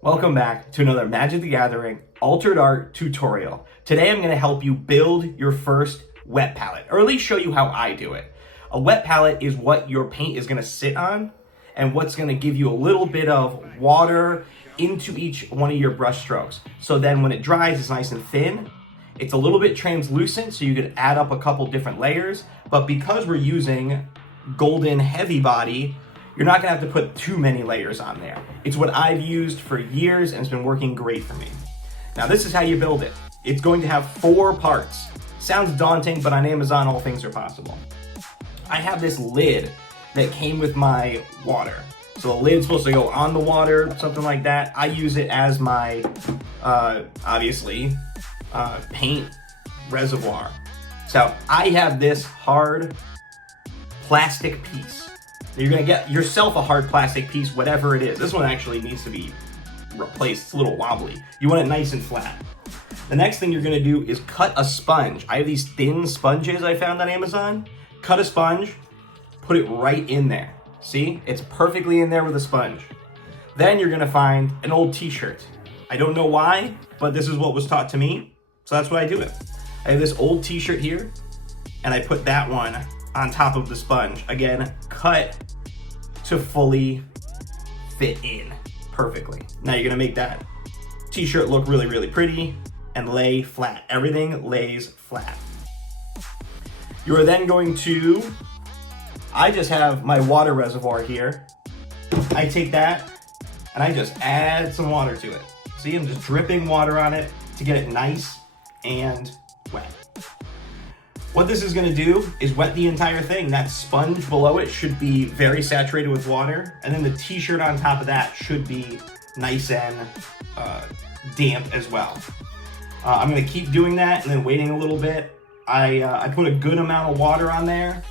Welcome back to another Magic the Gathering Altered Art tutorial. Today I'm going to help you build your first wet palette, or at least show you how I do it. A wet palette is what your paint is going to sit on and what's going to give you a little bit of water into each one of your brush strokes. So then when it dries, it's nice and thin. It's a little bit translucent, so you could add up a couple different layers, but because we're using golden heavy body, you're not gonna have to put too many layers on there. It's what I've used for years and it's been working great for me. Now this is how you build it. It's going to have 4 parts. Sounds daunting, but on Amazon all things are possible. I have this lid that came with my water. So the lid's supposed to go on the water, something like that. I use it as my, paint reservoir. So I have this hard plastic piece. You're gonna get yourself a hard plastic piece, whatever it is. This one actually needs to be replaced. It's a little wobbly. You want it nice and flat. The next thing you're gonna do is cut a sponge. I have these thin sponges I found on Amazon. Cut a sponge, put it right in there. See, it's perfectly in there with a sponge. Then you're gonna find an old t-shirt. I don't know why, but this is what was taught to me, so that's why I do it. I have this old t-shirt here, and I put that one on top of the sponge. Again, cut to fully fit in perfectly. Now you're gonna make that t-shirt look really, really pretty and lay flat. Everything lays flat. You are then going to, I just have my water reservoir here. I take that and I just add some water to it. See, I'm just dripping water on it to get it nice and wet. What this is gonna do is wet the entire thing. That sponge below it should be very saturated with water, and then the t-shirt on top of that should be nice and damp as well. I'm gonna keep doing that and then waiting a little bit. I put a good amount of water on there,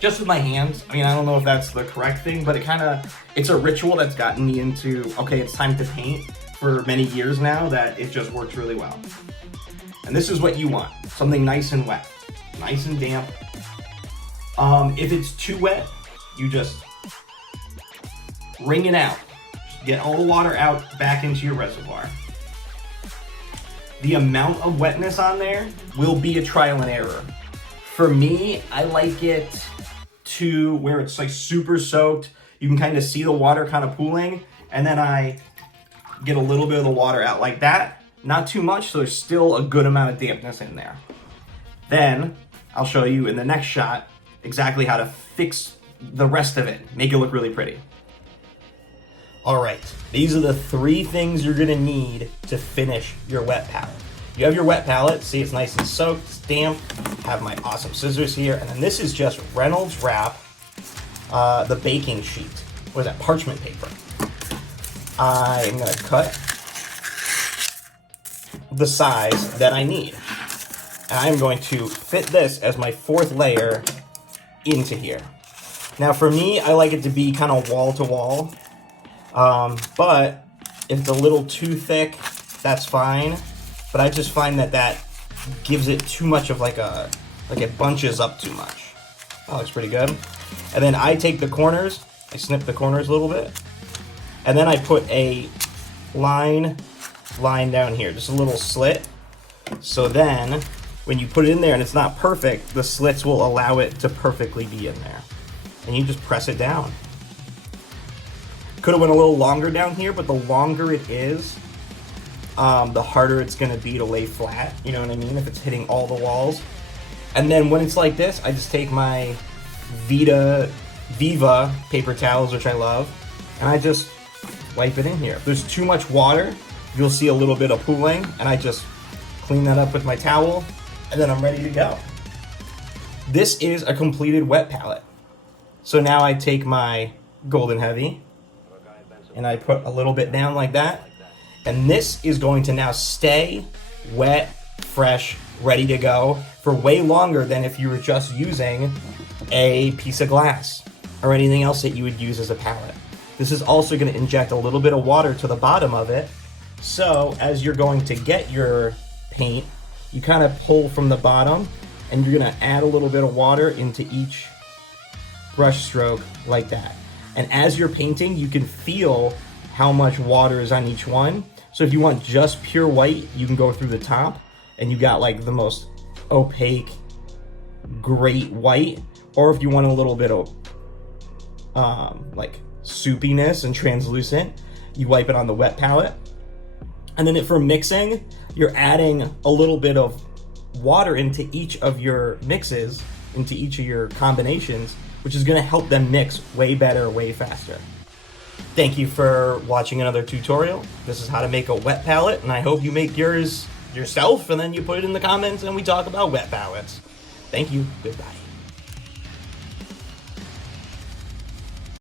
just with my hands. I mean, I don't know if that's the correct thing, but it's a ritual that's gotten me into, okay, it's time to paint for many years now, that it just works really well. And this is what you want, something nice and wet, nice and damp. If it's too wet, you just wring it out. Just get all the water out back into your reservoir. The amount of wetness on there will be a trial and error. For me, I like it to where it's like super soaked. You can kind of see the water kind of pooling, and then I get a little bit of the water out like that. Not too much, so there's still a good amount of dampness in there. Then I'll show you in the next shot exactly how to fix the rest of it, make it look really pretty. All right, these are the 3 things you're gonna need to finish your wet palette. You have your wet palette, see it's nice and soaked, it's damp. I have my awesome scissors here, and then this is just Reynolds Wrap, the baking sheet. What is that, parchment paper. I'm gonna cut the size that I need. And I'm going to fit this as my 4th layer into here. Now for me, I like it to be kind of wall to wall, but if it's a little too thick, that's fine. But I just find that gives it too much of like it bunches up too much. That looks pretty good. And then I take the corners, I snip the corners a little bit, and then I put a line down here, just a little slit. So then when you put it in there and it's not perfect, the slits will allow it to perfectly be in there. And you just press it down. Could have went a little longer down here, but the longer it is, the harder it's gonna be to lay flat, you know what I mean, if it's hitting all the walls. And then when it's like this, I just take my Viva paper towels, which I love, and I just wipe it in here. If there's too much water, you'll see a little bit of pooling, and I just clean that up with my towel, and then I'm ready to go. This is a completed wet palette. So now I take my Golden Heavy, and I put a little bit down like that, and this is going to now stay wet, fresh, ready to go for way longer than if you were just using a piece of glass or anything else that you would use as a palette. This is also going to inject a little bit of water to the bottom of it, so as you're going to get your paint, you kind of pull from the bottom, and you're going to add a little bit of water into each brush stroke like that. And as you're painting, you can feel how much water is on each one. So if you want just pure white, you can go through the top and you got like the most opaque, great white. Or if you want a little bit of like soupiness and translucent, you wipe it on the wet palette. And then for mixing, you're adding a little bit of water into each of your mixes, into each of your combinations, which is going to help them mix way better, way faster. Thank you for watching another tutorial. This is how to make a wet palette, and I hope you make yours yourself, and then you put it in the comments and we talk about wet palettes. Thank you. Goodbye.